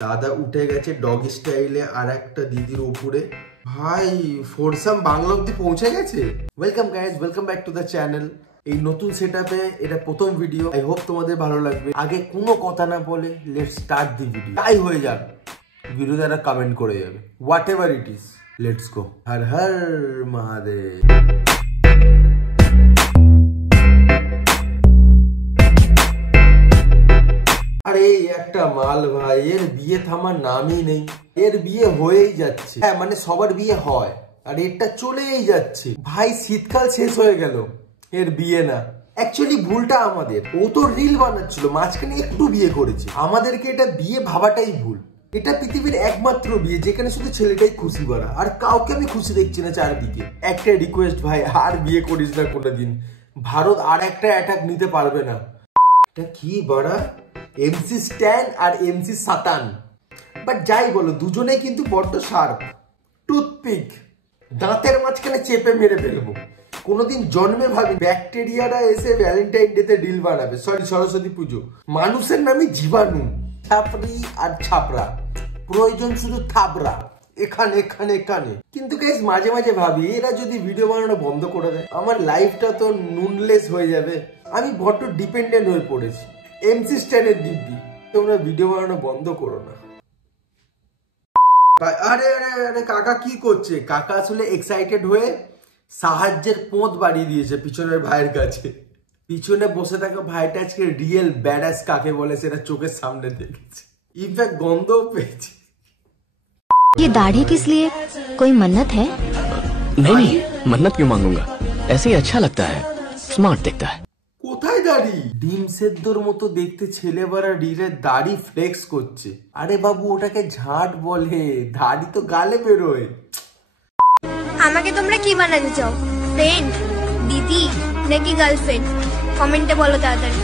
দাদা উঠে গেছে ডগ স্টাইলে আর একটা দিদির উপরে। ভাই ফোরসাম বাংলা অব্দি পৌঁছে গেছে। Welcome guys, welcome back to the channel. এই নতুন সেটআপে এটা প্রথম ভিডিও। আই হোপ তোমাদের ভালো লাগবে। আগে কোনো কথা না বলে লেটস স্টার্ট দি ভিডিও। তাই হয়ে যাক, ভিডিওতে একটা কমেন্ট করে যাবে, whatever it is. Let's go. হর হর মহাদেব। আরে একটা মাল ভাই, এর বিয়ে থামার নামই নেই। এর বিয়ে হয়েই যাচ্ছে। হ্যাঁ মানে সবার বিয়ে হয়, আর এটা চলেই যাচ্ছে। ভাই শীতকাল শেষ হয়ে গেল, এর বিয়ে না। অ্যাকচুয়ালি ভুলটা আমাদের। ও তো রিল বানাচ্ছিল, মাঝখানে একটু বিয়ে করেছে। আমাদেরকে এটা বিয়ে ভাবাটাই ভুল। এটা পৃথিবীর একমাত্র বিয়ে যেখানে শুধু ছেলেটাই খুশি করা, আর কাউকে আমি খুশি দেখছি না চারদিকে। একটা রিকোয়েস্ট ভাই, আর বিয়ে করিস না কোনোদিন। ভারত আর একটা অ্যাটাক নিতে পারবে না। এটা কি বড়া, এমসি স্ট্যান আর এমসি সাতান। বাট যাই বলো, দুজনে কিন্তু বড্ড শার্প। টুথপিক দাঁতের মাঝখানে চেপে মেরে ফেলবো। কোনোদিন জন্মে ভাবি ব্যাকটেরিয়ারা এসে ভ্যালেন্টাইন ডে তে রিল বানাবে, সরি সরস্বতী পুজো। মানুষের নামে জীবাণু, ছাপড়ি আর ছাপড়া, প্রয়োজন শুধু থাবড়া, এখানে এখানে এখানে। কিন্তু গাইস মাঝে মাঝে ভাবি, এরা যদি ভিডিও বানানো বন্ধ করে দেয়, আমার লাইফটা তো নুনলেস হয়ে যাবে। আমি বড্ড ডিপেন্ডেন্ট হয়ে পড়েছি এমসি স্ট্যানের দিব্যি। তোমরা ভিডিও বানানো বন্ধ করো না। আরে আরে আরে কাকা কি করছে? কাকা আসলে এক্সাইটেড হয়ে সাহায্যের পোঁত বাড়িয়ে দিয়েছে পিছনের ভাইয়ের কাছে। পিছনে বসে থাকা ভাইটা আজকে রিয়েল ব্যাডাস কাকে বলে সেটা চোখের সামনে দেখেছে। ইনফ্যাক্ট গন্ধও পেয়েছে। ये दाढ़ी किस लिए? कोई मन्नत है? नहीं, मन्नत क्यों मांगूंगा, ऐसे ही अच्छा लगता है, स्मार्ट दिखता है। কোথায় দাড়ি? ডিম সেদ্ধর মতো দেখতে ছেলে বাড়া রিলের দাড়ি ফ্লেক্স করছে। আরে বাবু ওটাকে ঝাঁট বলে, দাড়ি তো গালে বেরোয়। আমাকে তোমরা কি বানাতে চাও? ফ্রেন্ড, দিদি নাকি গার্লফ্রেন্ড? কমেন্টে বলো তাড়াতাড়ি।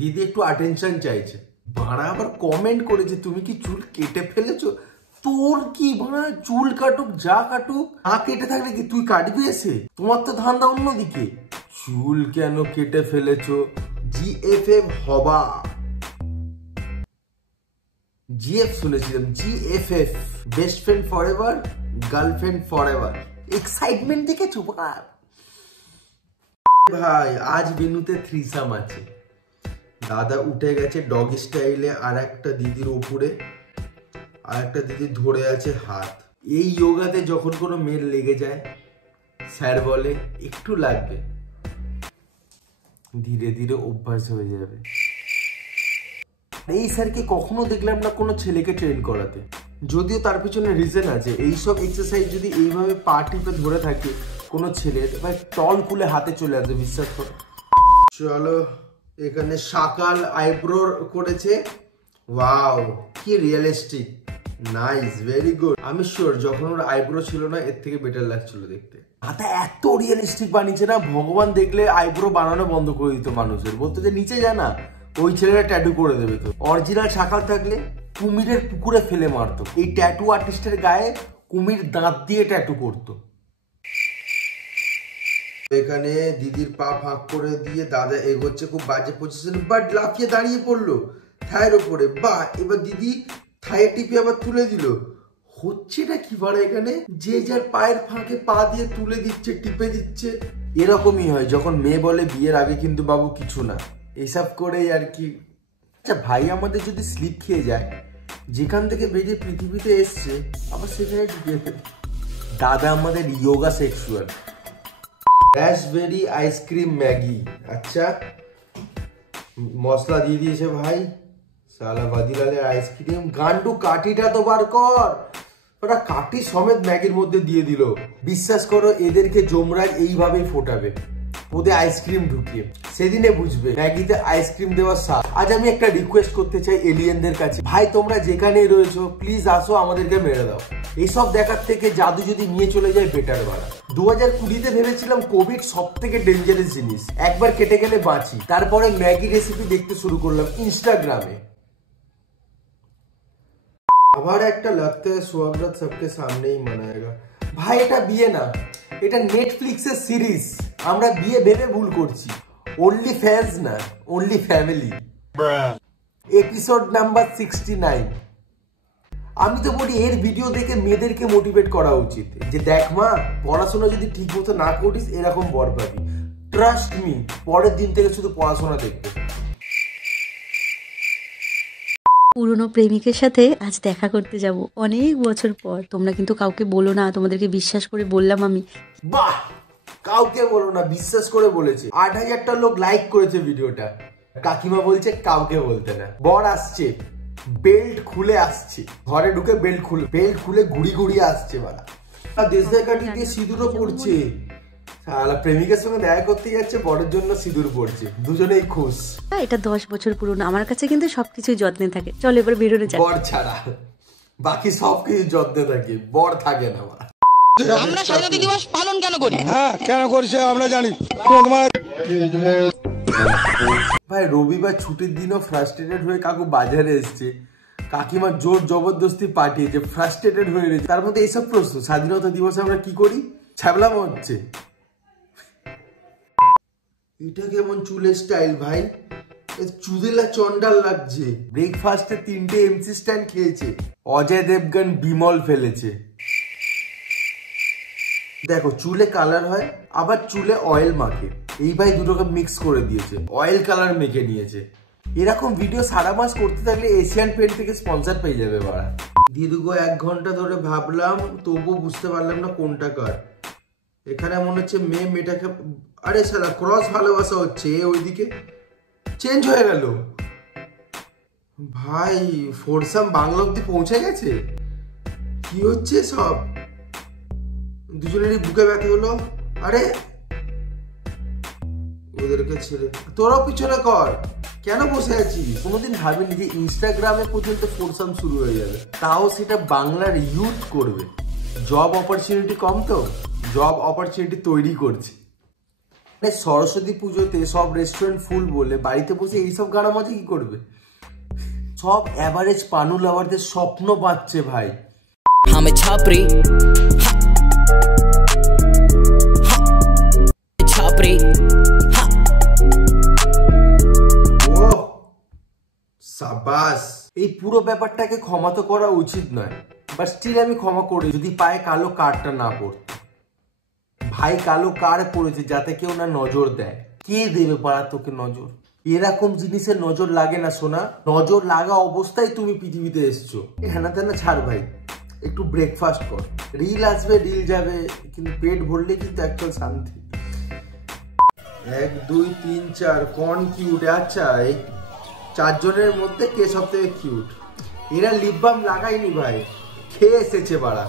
দিদি একটু অ্যাটেনশন চাইছে। বাড়া আবার কমেন্ট করেছে, তুমি কি চুল কেটে ফেলেছো? তোর কি বাড়া, চুল কাটুক যা কাটুক, না কেটে থাকলে কি তুই কাটবি এসে? তোমার তো ধান্দা অন্যদিকে। চুল কেন কেটে ফেলেছো? জিএফএফ হবা, জিএফ শুনেছিলাম, GFF best friend forever, girlfriend forever. Excitement দেখেছো ভাই? আজ বেনুতে থ্রিসাম আছে। দাদা উঠে গেছে ডগ স্টাইলে আর একটা দিদির উপরে, আর একটা দিদি ধরে আছে হাত। এই যোগাতে যখন কোনো মেয়ের লেগে যায়, স্যার বলে একটু লাগবে, ধীরে ধীরে অভ্যাস হয়ে যাবে। এই স্যারকে কখনো দেখলাম না কোনো ছেলেকে ট্রেন করাতে, যদিও তার পিছনে রিজন আছে। এইসব এক্সারসাইজ যদি এইভাবে পা টিপে ধরে থাকে কোনো ছেলের, ভাই টল খুলে হাতে চলে আসবে, বিশ্বাস করো। চলো, এখানে সকাল আইব্রো করেছে। ওয়াও কি রিয়েলিস্টিক, নাইস, ভেরি গুড। আমি শিওর যখন ওর আইব্রো ছিল না এর থেকে বেটার লাগছিল দেখতে। হাতে এত রিয়েলিস্টিক বানিয়েছে না, ভগবান দেখলে আইব্রো বানানো বন্ধ করে দিত মানুষের। বলতো যে নিচে যা না, ওই ছেলেটা ট্যাটু করে দেবে। তো অরিজিনাল শাকাল থাকলে কুমিরের পুকুরে ফেলে মারতো। এই ট্যাটু আর্টিস্টের গায়ে কুমির দাঁত দিয়ে ট্যাটু করতো। এখানে দিদির পা ফাঁক করে দিয়ে দাদা এগোচ্ছে খুব বাজে পজিশন, বাট লাফিয়ে দাঁড়িয়ে পড়লো থায়ের ওপরে। বা এবার দিদি থায়ে টিপে আবার তুলে দিল। হচ্ছেটা কি বড়, এখানে যে যার পায়ের ফাঁকে পা দিয়ে তুলে দিচ্ছে, টিপে দিচ্ছে। এরকমই হয় যখন মেয়ে বলে বিয়ের আগে কিন্তু বাবু কিছু না, এইসব করেই আর কি। আচ্ছা ভাই আমাদের যদি স্লিপ খেয়ে যায়, যেখান থেকে বেরিয়ে পৃথিবীতে এসছে আবার সেখানে ঢুকিয়ে ফেলে। দাদা আমাদের yoga sexual. Raspberry ice cream Maggi, আচ্ছা মশলা দিয়ে দিয়েছে ভাই। সালা বাদিলালের আইসক্রিম। গান্ডু কাঠিটা তো বার কর। ওরা কাঠি সমেত ম্যাগির মধ্যে দিয়ে দিল। বিশ্বাস করো এদেরকে যমরাজ এইভাবেই ফোটাবে, ওদের আইসক্রিম ঢুকিয়ে। সেদিনে বুঝবে ম্যাগিতে আইসক্রিম দেওয়ার স্বাদ। আজ আমি একটা রিকোয়েস্ট করতে চাই এলিয়েনদের কাছে, ভাই তোমরা যেখানেই রয়েছো প্লিজ আসো, আমাদেরকে মেরে দাও। এইসব দেখার থেকে জাদু যদি নিয়ে চলে যায় বেটার বাড়া। 2020-তে ভেবেছিলাম কোভিড সব থেকে ডেঞ্জারাস জিনিস, একবার কেটে গেলে বাঁচি। তারপরে ম্যাগি রেসিপি দেখতে শুরু করলাম ইনস্টাগ্রামে। আবার একটা লাগতে হয় সোহাগরাত সবকে সামনেই মানায়েগা। ভাই এটা বিয়ে না, এটা নেটফ্লিক্সের সিরিজ। আমরা বিয়ে ভেবে ভুল করছি। অনলি ফ্যান্স না, অনলি ফ্যামিলি। Episode number 69। আমি তো বলি এর ভিডিও দেখে মেয়েদেরকে মোটিভেট করা উচিত যে দেখ মা, পড়াশোনা যদি ঠিক মতো না করিস এরকম বর পাবি। ট্রাস্ট মি, পরের দিন থেকে শুধু পড়াশোনা দেখবে। পুরনো প্রেমিকের সাথে আজ দেখা করতে যাব অনেক বছর পর। তোমরা কিন্তু কাউকে বলো না, তোমাদেরকে বিশ্বাস করে বললাম আমি। বাহ, কাউকে বলো না, বিশ্বাস করে বলেছে। 8000টা লোক লাইক করেছে ভিডিওটা। কাকিমা বলছে কাউকে বলতে না। বর আসছে, বেল্ট খুলে আসছে, ঘরে ঢুকে বেল্ট খুলে ঘুরি ঘুরি আসছে। বাড়া দেশদায় কাটি দিয়ে সিঁদুরও পড়ছে। প্রেমিকের সঙ্গে দেখা করতে যাচ্ছে, বরের জন্য সিঁদুর পড়ছে, দুজনেই খুশ। এটা 10 বছর পুরনো, আমার কাছে কিন্তু সবকিছুই যত্নে থাকে। চল এবার বেরোনো যাক। বর ছাড়া বাকি সবকিছু যত্নে থাকে, বর থাকে না। আমরা স্বাধীনতা দিবস পালন কেন করি? হ্যাঁ, কেন করছে আমরা জানি। ভাই রবিবার ছুটির দিনও ফ্রাস্ট্রেটেড হয়ে কাকু বাজারে এসছে। কাকিমা জোর জবরদস্তি পাঠিয়েছে, ফ্রাস্ট্রেটেড হয়ে রয়েছে। তার মধ্যে এইসব প্রশ্ন, স্বাধীনতা দিবসে আমরা কি করি? ছ্যাবলাম হচ্ছে। এটা কেমন চুলের স্টাইল ভাই, চুদেলা চন্ডাল লাগছে। ব্রেকফাস্টে 3টে এমসি স্ট্যান্ড খেয়েছে। অজয় দেবগন বিমল ফেলেছে। দেখো চুলে কালার হয়, আবার চুলে অয়েল মাখে। এই ভাই দুটোকে মিক্স করে দিয়েছে, অয়েল কালার মেখে নিয়েছে। এরকম ভিডিও সারা মাস করতে থাকলে এশিয়ান পেন্ট থেকে স্পন্সর পেয়ে যাবে। বাড়া দীর্ঘ 1 ঘন্টা ধরে ভাবলাম, তবুও বুঝতে পারলাম না কোনটা কার। এখানে মনে হচ্ছে মেয়েটাকে, আরে শালা ক্রস ভালোবাসা হচ্ছে। ওইদিকে চেঞ্জ হয়ে গেল ভাই। ফোরসাম বাংলা অব্দি পৌঁছে গেছে। কি হচ্ছে সব? দুজনেরই বুকে ব্যথা হলো। আরে ওদেরকে ছেড়ে তোরাও পিছনে কর, কেন বসে আছিস? কোনোদিন ভাবিনি যে ইনস্টাগ্রামে পর্যন্ত ফোরসাম শুরু হয়ে যাবে, তাও সেটা বাংলার ইউথ করবে। জব অপরচুনিটি কম, তো জব অপরচুনিটি তৈরি করছে। সরস্বতী পুজোতে সব রেস্টুরেন্ট ফুল বলে বাড়িতে বসে এইসব গাড়া মজা কি করবে? সব অ্যাভারেজ পানু লাভারদের স্বপ্ন পাচ্ছে ভাই। আমি ছাপরি ছাপরি। ও সাবাস। এই পুরো ব্যাপারটাকে ক্ষমা তো করা উচিত নয়, বাট স্টিল আমি ক্ষমা করি যদি পায়ে কালো কার্ডটা না পড়তো। ভাই কালো কার পড়েছে যাতে কেউ না নজর দেয়। কে দেবে পাড়া তোকে নজর? এরকম জিনিসের নজর লাগে না সোনা। নজর লাগা অবস্থায় তুমি পৃথিবীতে এসছো। হ্যানা তেনা ছাড় ভাই, একটু ব্রেকফাস্ট কর। রিল আসবে, রিল যাবে, কিন্তু পেট ভরলে কিন্তু একটা শান্তি। 1 2 3 4 কোন কিউট? আচ্ছা এই 4 জনের মধ্যে কে সব থেকে কিউট? এরা লিপ বাম লাগায়নি ভাই, খেয়ে এসেছে বাড়া।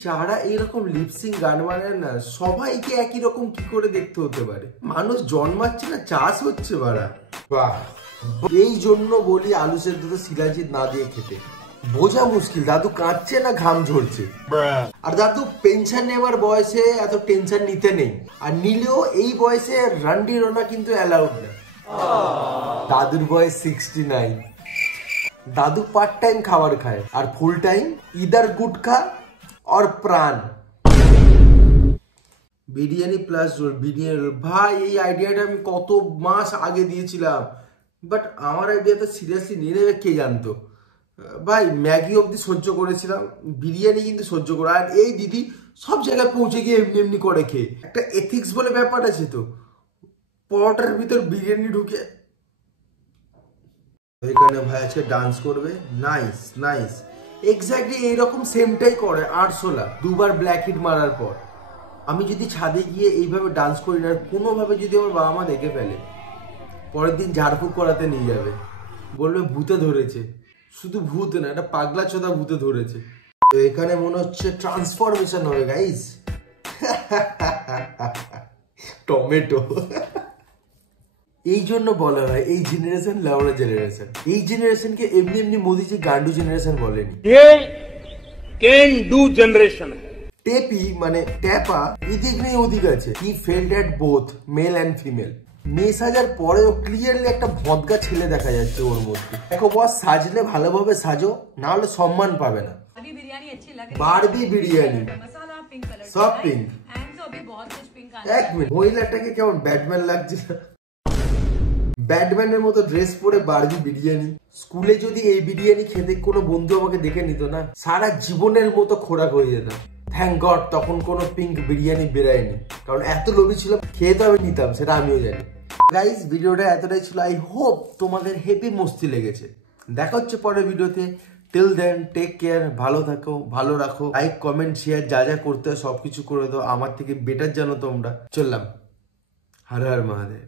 যারা এরকম লিপসিং গান বানায় না, সবাইকে একই রকম কি করে দেখতে হতে পারে? মানুষ জন্মাচ্ছে না, চাষ হচ্ছে বাড়া। বাহ, এই জন্য বলি আলু সেদ্ধ তো শিলাজিৎ না দিয়ে খেতে। বোঝা মুশকিল দাদু কাঁদছে না ঘাম ঝরছে। আর দাদু পেনশন নেওয়ার বয়সে এত টেনশন নিতে নেই, আর নিলেও এই বয়সে রান্ডি রোনা কিন্তু অ্যালাউড না। দাদুর বয়স 69। দাদু পার্ট টাইম খাবার খায়, আর ফুল টাইম ইদার গুটখা और प्राण। Biryani plus roll, biryani roll. ভাই এই আইডিয়াটা আমি কত মাস আগে দিয়েছিলাম, বাট আমার আইডিয়াটা সিরিয়াসলি নিয়ে নেবে কে জানতো। ভাই ম্যাগি অবধি সহ্য করেছিলাম, বিরিয়ানি কিন্তু সহ্য করে। আর এই দিদি সব জায়গায় পৌঁছে গিয়ে এমনি এমনি করে খেয়ে। একটা এথিক্স বলে ব্যাপার আছে তো, পরোটার ভিতর বিরিয়ানি ঢুকে। এখানে ভাই আজকে ডান্স করবে। নাইস নাইস, এক্স্যাক্টলি এইরকম সেমটাই করে 816 দুবার ব্ল্যাক হিট মারার পর। আমি যদি ছাদে গিয়ে এইভাবে ডান্স করি না, কোনোভাবে যদি আমার বাবা মা দেখে ফেলে, পরের দিন ঝাড়ফুঁক করাতে নিয়ে যাবে, বলবে ভূতে ধরেছে। শুধু ভূত না, একটা পাগলা চোদা ভূতে ধরেছে। তো এখানে মনে হচ্ছে ট্রান্সফরমেশন হবে গাইস। টমেটো। এই জন্য বলা হয় এই জেনারেশন লাউড়া জেনারেশন। এই জেনারেশনকে এমনি এমনি মোদিজি গান্ডু জেনারেশন বলেনি, कैन डू जनरेशन। টেপি মানে ট্যাপা এদিক নেই ওদিক আছে। He failed at both male and female. মেয়ে সাজার পরেও ক্লিয়ারলি একটা ভদকা ছেলে দেখা যাচ্ছে ওর মধ্যে। দেখো বস, সাজলে ভালোভাবে সাজো, না হলে সম্মান পাবে না। বারবি বিরিয়ানি সব পিঙ্ক। এক মিনিট, মহিলাটাকে কেমন ব্যাটম্যান লাগছে। ব্যাটম্যানের মতো ড্রেস পরে বারবি বিরিয়ানি। স্কুলে যদি এই বিরিয়ানি খেতে কোনো বন্ধু আমাকে দেখে নিত না, সারা জীবনের মতো খোরাক হয়ে যেতাম। থ্যাংক গড তখন কোনো পিঙ্ক বিরিয়ানি বেরায়নি, কারণ এত লোভী ছিল, খেয়ে তো আমি নিতাম, সেটা আমিও জানি। গাইস ভিডিওটা এতটাই ছিল, আই হোপ তোমাদের হেভি মস্তি লেগেছে। দেখা হচ্ছে পরের ভিডিওতে। টিল দেন টেক কেয়ার, ভালো থাকো, ভালো রাখো, লাইক কমেন্ট শেয়ার যা যা করতে হয় সবকিছু করে দাও, আমার থেকে বেটার জানো তোমরা। চললাম, হর হর মহাদেব।